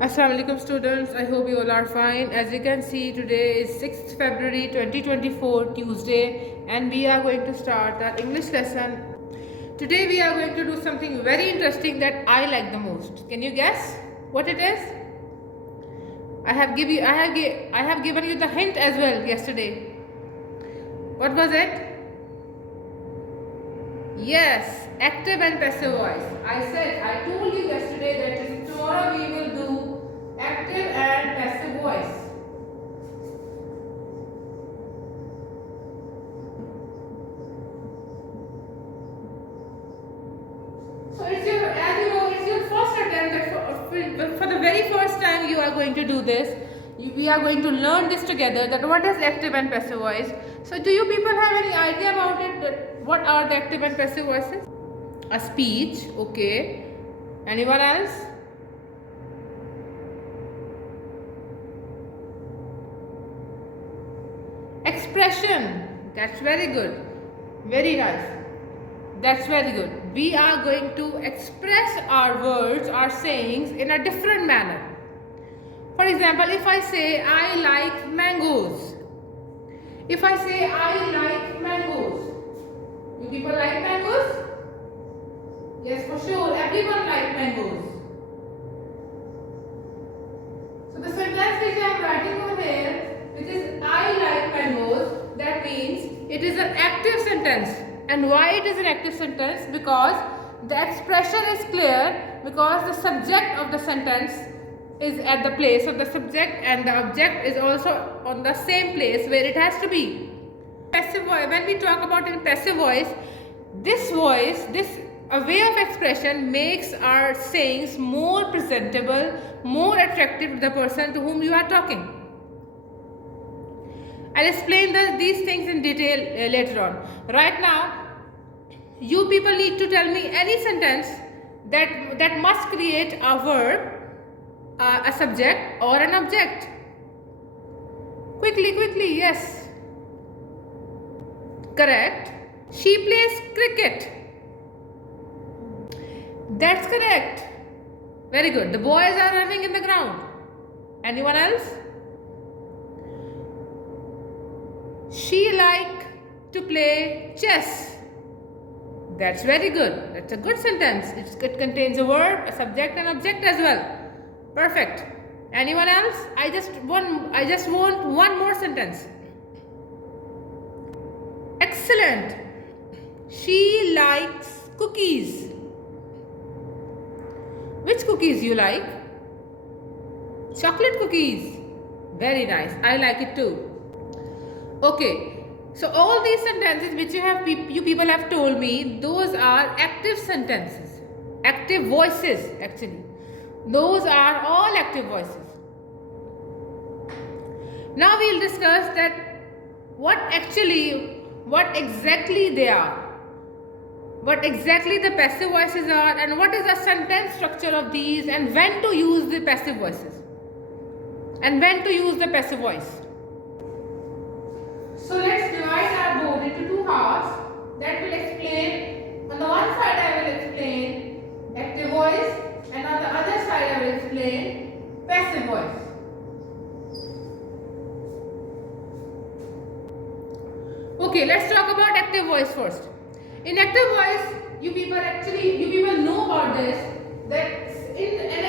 Assalamu alaikum students, I hope you all are fine. As you can see, today is 6th February 2024 Tuesday and we are going to start our English lesson. Today we are going to do something very interesting that I like the most. Can you guess what it is? I have given you the hint as well yesterday. What was it? Yes, active and passive voice. I told you yesterday that tomorrow we will do active and passive voice. So it's your, as you know, it's your first attempt. For the very first time you are going to do this. We are going to learn this together. That what is active and passive voice. So do you people have any idea about it? That what are the active and passive voices? A speech, okay. Anyone else? Expression. That's very good. Very nice. That's very good. We are going to express our words, our sayings in a different manner. For example, if I say I like mangoes. If I say I like mangoes. You people like mangoes? Yes, for sure. Everyone likes mangoes. So the sentence which I am writing over here, which is I like mangoes, that means it is an active sentence. And why it is an active sentence? Because the expression is clear, because the subject of the sentence is at the place of the subject and the object is also on the same place where it has to be. Passive voice, when we talk about in passive voice, this a way of expression makes our sayings more presentable, more attractive to the person to whom you are talking. I'll explain these things in detail later on. Right now, you people need to tell me any sentence that must create a verb, a subject or an object. Quickly, yes. Correct. She plays cricket. That's correct. Very good. The boys are running in the ground. Anyone else? She likes to play chess. That's very good. That's a good sentence. It contains a verb, a subject and object as well. Perfect. Anyone else? I just want one more sentence. Excellent. She likes cookies. Which cookies you like? Chocolate cookies. Very nice. I like it too. Okay. So all these sentences which you people have told me, those are active sentences. Active voices actually. Those are all active voices. Now we'll discuss that what exactly they are. What exactly the passive voices are and what is the sentence structure of these and when to use the passive voices. And when to use the passive voice. So let's divide our board into two halves. That will explain, on the one side I will explain active voice and on the other side I will explain passive voice. Okay, let's talk about active voice first. In active voice, you people know about this, that in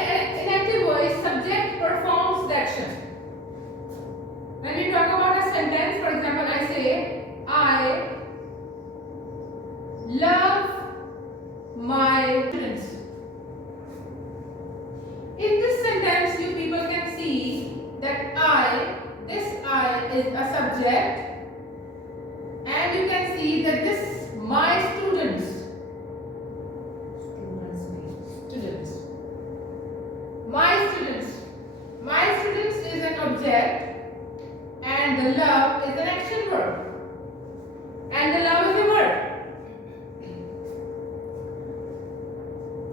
active voice, subject performs the action. When we talk about a sentence, for example, I say, I love my students. In this sentence, you people can see that this I is a subject, and you can see that this my students. My students is an object, and the love is an action verb. And the love is a verb.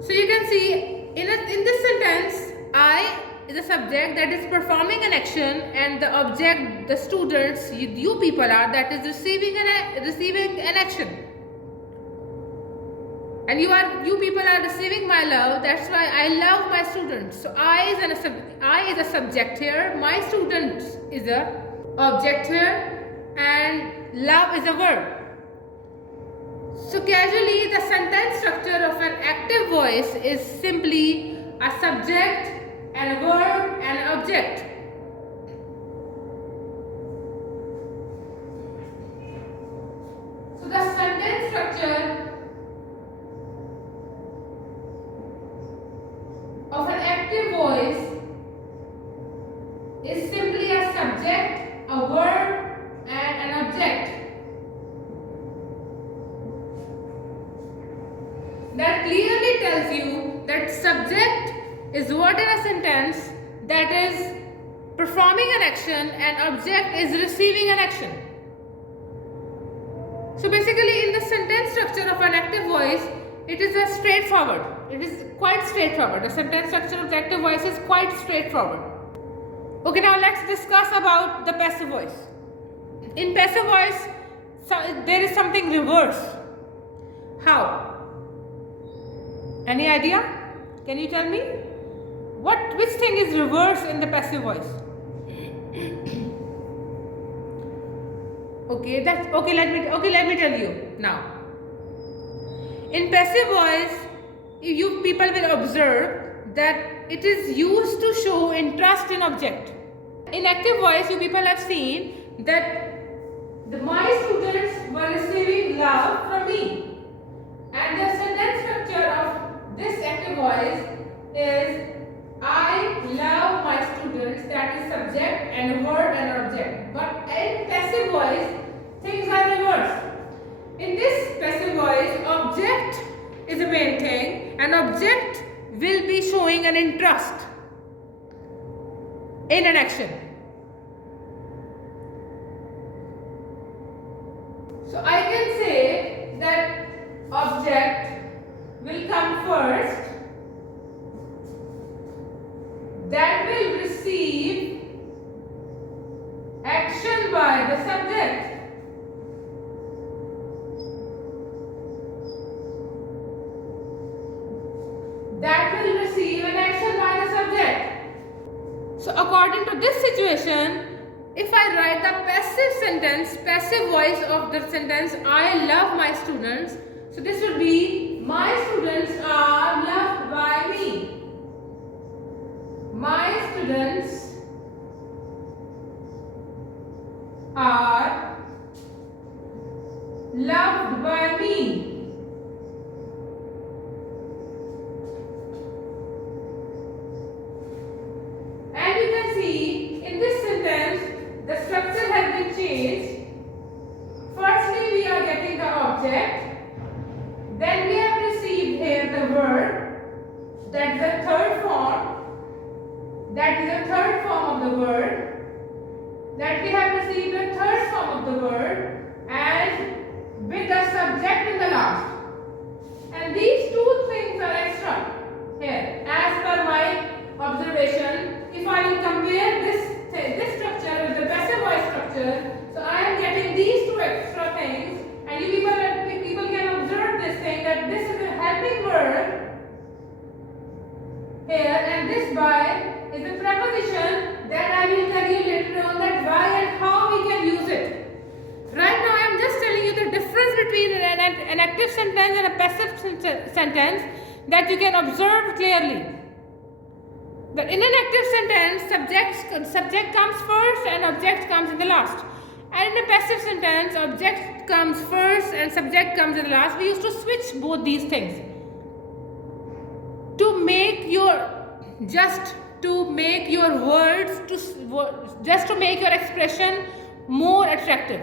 So you can see in this sentence, I is a subject that is performing an action, and the object, the students, you people are that is receiving an action. And you people are receiving my love, that's why I love my students. So I is a subject here, my students is a object here, and love is a verb. So casually, the sentence structure of an active voice is simply a subject and a verb and an object. So the sentence structure of an active voice is simply a subject, a verb and an object. That clearly tells you that subject is what in a sentence that is performing an action and object is receiving an action. So basically in the sentence structure of an active voice, it is a straightforward. It is quite straightforward. The sentence structure of the active voice is quite straightforward. Okay, now let's discuss about the passive voice. In passive voice, there is something reverse. How? Any idea? Can you tell me? Which thing is reverse in the passive voice? Let me tell you now. In passive voice, you people will observe that it is used to show interest in object. In active voice, you people have seen that my students were receiving love from me, and the sentence structure of this active voice is I love my students, that is subject and a verb and an object. But in passive voice, things are reversed. In this passive voice, object is the main thing, and object will be showing an interest in an action. So I can say that object will come first, that will receive action by the subject. That will receive an action by the subject. So according to this situation, if I write the passive sentence, passive voice of the sentence, I love my students, so this would be my students are loved by me. My students are loved by me. And you can see in this sentence the structure has been changed. Firstly, we are getting the object, then we have received here the verb, that's the third form. That is the third form of the word. That we have received the third form of the word, and with the subject in the last. And these two things are extra here. As per my observation, if I will compare this structure with the passive voice structure, so I am getting these two extra things, and you people can observe this thing that this is a helping word here, and this by is a preposition that I will tell you later on that why and how we can use it. Right now I am just telling you the difference between an active sentence and a passive sentence that you can observe clearly. That in an active sentence, subject comes first and object comes in the last. And in a passive sentence, object comes first and subject comes in the last. We used to switch both these things to make your words, just to make your expression more attractive.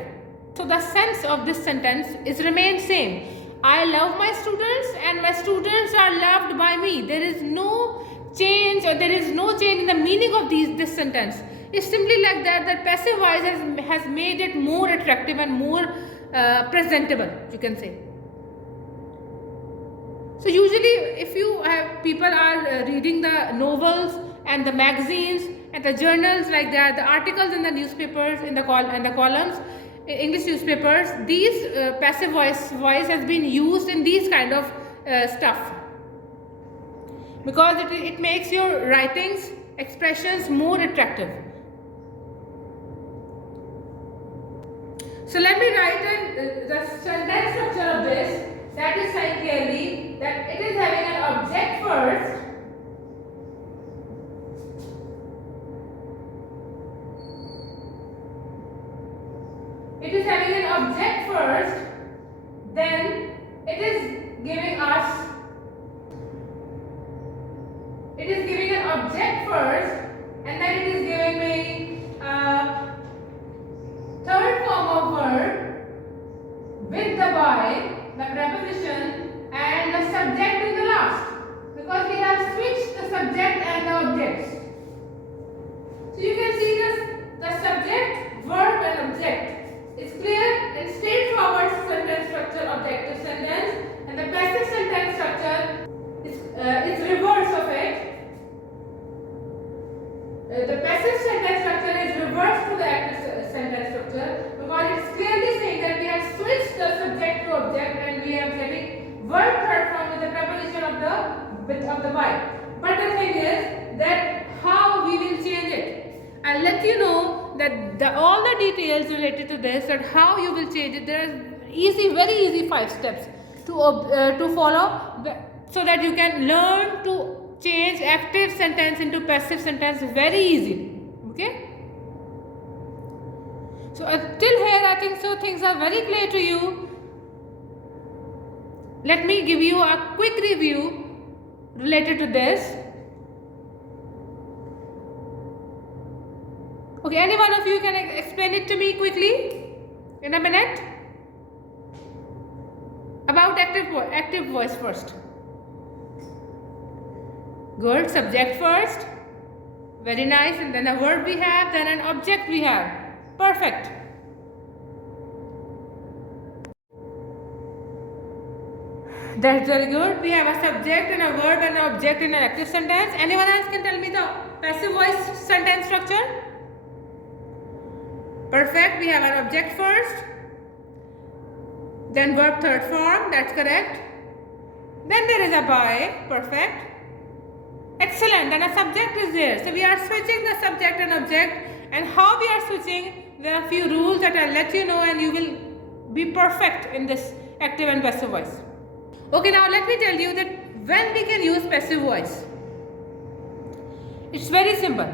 So the sense of this sentence is remained same. I love my students and my students are loved by me. There is no change, or there is no change in the meaning of this sentence. It's simply like that passive voice has made it more attractive and more presentable, you can say. So usually if you have people are reading the novels and the magazines and the journals like that, the articles in the newspapers, in the columns, English newspapers, these passive voice has been used in these kind of stuff. because it makes your writings, expressions more attractive. So let me write the sentence structure of this. That is saying clearly that it is having an object first. It is having an object first, then it is giving us, it is giving an object first, and then it is giving me a third form of verb with the by, the preposition, and the subject in the last, because we have switched the subject and the objects. So you can see the subject, verb and object. It's clear and straightforward sentence structure of the active sentence, and the passive sentence structure is reverse of it. The passive sentence structure is reversed to the active sentence structure, because it's clearly saying that we have switched the subject to object and we are getting verb third form with the preposition of the by. But the thing is that how we will change it. I'll let you know that all the details related to this and how you will change it. There are very easy 5 steps to follow, so that you can learn to change active sentence into passive sentence very easily. Okay. So till here I think so things are very clear to you. Let me give you a quick review related to this. Okay, any one of you can explain it to me quickly in a minute? About active voice first. Good, subject first. Very nice, and then a verb we have, then an object we have. Perfect. That's very good. We have a subject and a verb and an object in an active sentence. Anyone else can tell me the passive voice sentence structure? Perfect. We have an object first, then verb third form. That's correct. Then there is a by. Perfect. Excellent. Then a subject is there. So we are switching the subject and object. And how we are switching? There are a few rules that I'll let you know, and you will be perfect in this active and passive voice. Okay, now let me tell you that when we can use passive voice. It's very simple.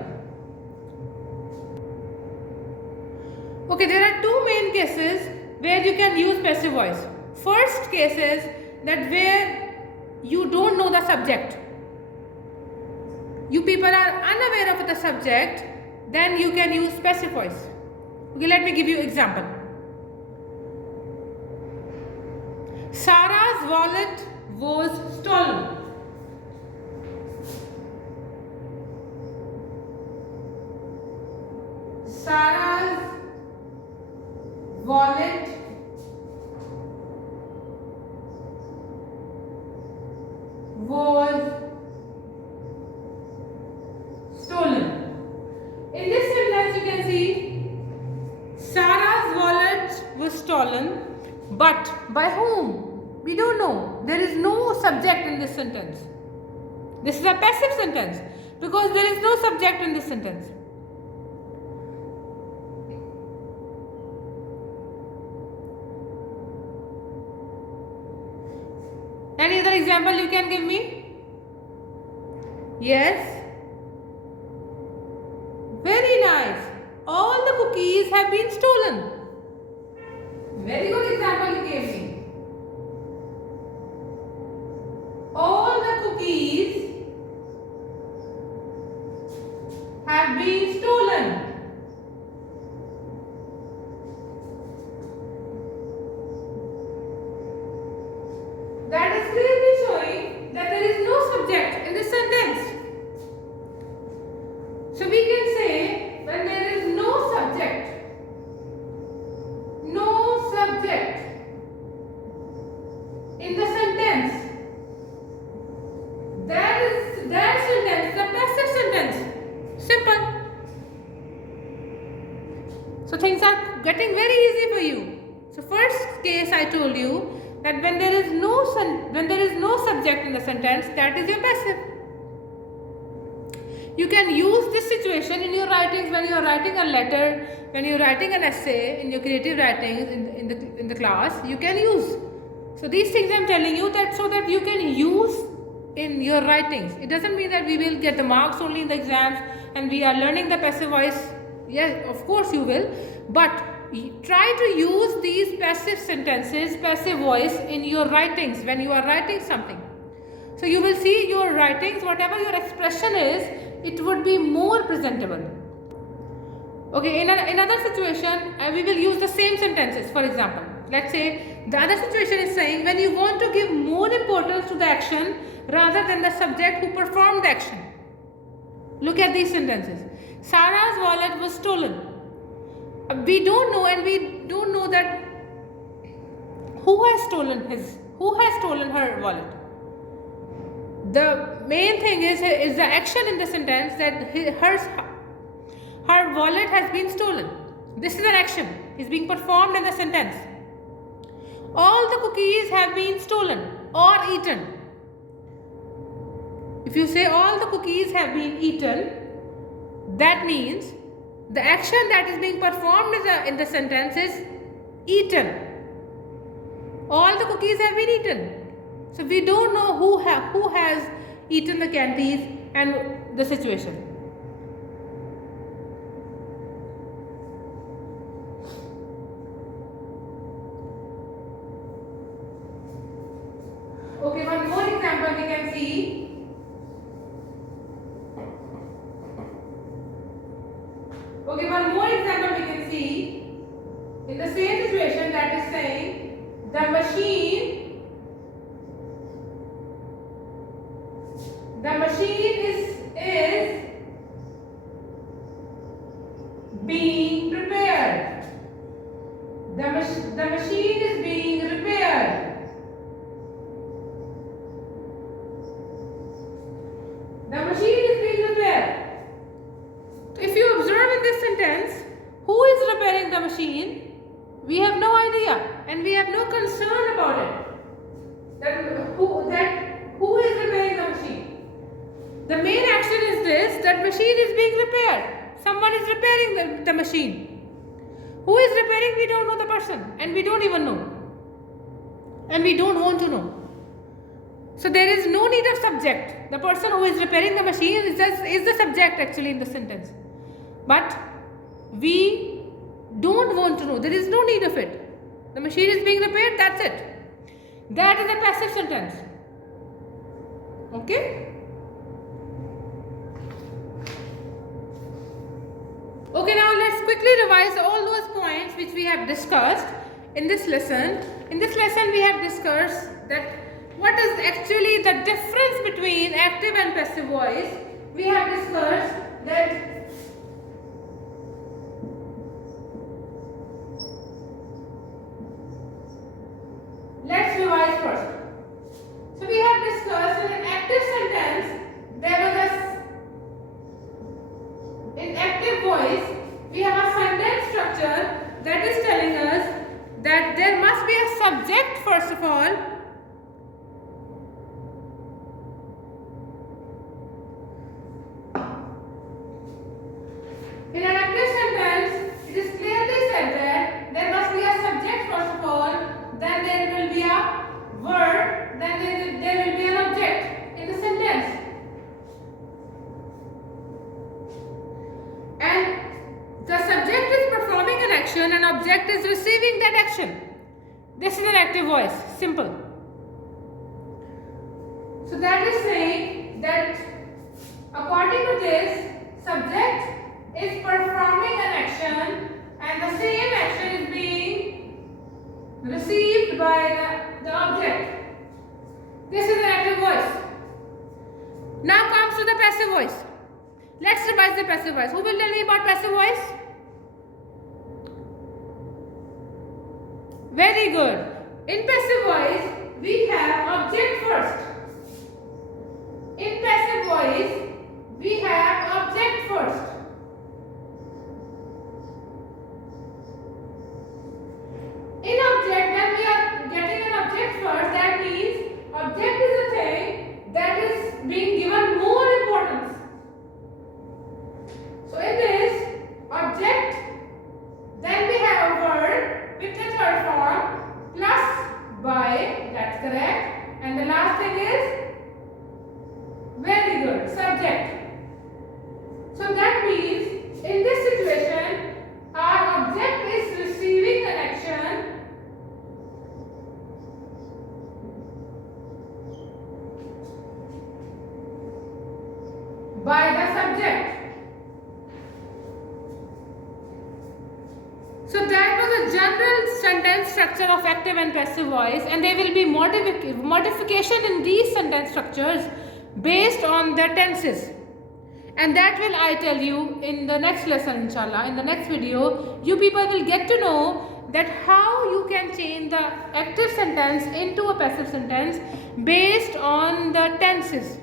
Okay, there are 2 main cases where you can use passive voice. First case is that where you don't know the subject. You people are unaware of the subject, then you can use passive voice. Okay, let me give you example. Sarah's wallet was stolen. Sarah's wallet was stolen. In this sentence you can see Sarah's wallet was stolen, but by whom? We don't know. There is no subject in this sentence. This is a passive sentence because there is no subject in this sentence. Any other example you can give me? Yes. Very nice. All the cookies have been stolen. Very good example you gave me. All the cookies have been stolen. That is clearly showing that there is no subject in this sentence. So we can say when there is no subject in the sentence, that sentence is a passive sentence. Simple. So things are getting very easy for you. So first case I told you that when there is no subject in the sentence, that is your passive. you can use this situation in your writings when you are writing a letter, when you are writing an essay in your creative writings in the class. You can use. So these things I am telling you that so that you can use in your writings. It doesn't mean that we will get the marks only in the exams and we are learning the passive voice. Yes, of course you will, but try to use these passive sentences, passive voice in your writings when you are writing something. So you will see your writings, whatever your expression is, it would be more presentable. Okay, in another situation, we will use the same sentences. For example, let's say the other situation is saying when you want to give more importance to the action rather than the subject who performed the action. Look at these sentences. Sarah's wallet was stolen. We don't know, and we don't know that who has stolen her wallet. The main thing is the action in the sentence that her wallet has been stolen. This is an action is being performed in the sentence. All the cookies have been stolen or eaten. If you say all the cookies have been eaten, that means the action that is being performed in the sentence is eaten. All the cookies have been eaten. So we don't know who has eaten the candies and the situation. Okay, one more example we can see. Okay, one more example we can see in the same situation, that is saying the machine is being prepared. The machine is being repaired. The machine is being repaired. If you observe in this sentence, who is repairing the machine? We have no idea and we have no concern about it. Who is repairing the machine? The main action is this, that machine is being repaired. Someone is repairing the machine. Who is repairing? We don't know the person and we don't even know. And we don't want to know. So there is no need of subject. The person who is repairing the machine is the subject actually in the sentence. But we don't want to know. There is no need of it. The machine is being repaired, that's it. That is a passive sentence. Okay? Okay, now let's quickly revise all those points which we have discussed in this lesson. In this lesson we have discussed that what is actually the difference between active and passive voice. We have discussed that let's revise first. So we have discussed in an active sentence in active voice we have a sentence structure that is telling us that there must be a subject first of all, in an active sentence it is clearly said that there must be a subject first of all, then there will be a verb, then there will be an object in the sentence. And the subject is performing an action and object is receiving that action. This is an active voice. Simple. So that is saying that according to this, subject is performing an action and the same action is being received by the object. This is an active voice. Now comes to the passive voice. Let's revise the passive voice. Who will tell me about passive voice? Very good. In passive voice, we have object first. In passive voice, we have object first. In object, when we are getting an object first, that means object is a thing that is being given more importance. subject. So that means in this situation, our object is receiving an action by the subject. So that was a general sentence structure of active and passive voice, and there will be modification in these sentence structures based on the tenses. And that will I tell you in the next lesson, inshallah. In the next video, you people will get to know that how you can change the active sentence into a passive sentence based on the tenses.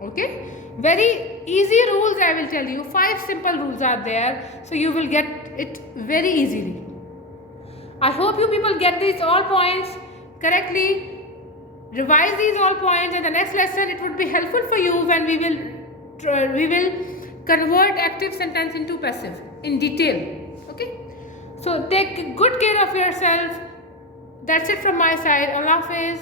Okay? Very easy rules I will tell you. 5 simple rules are there, so you will get it very easily. I hope you people get these all points correctly. Revise these all points, and the next lesson it would be helpful for you when we will convert active sentence into passive in detail. Okay? So take good care of yourself. That's it from my side. Allah Hafiz.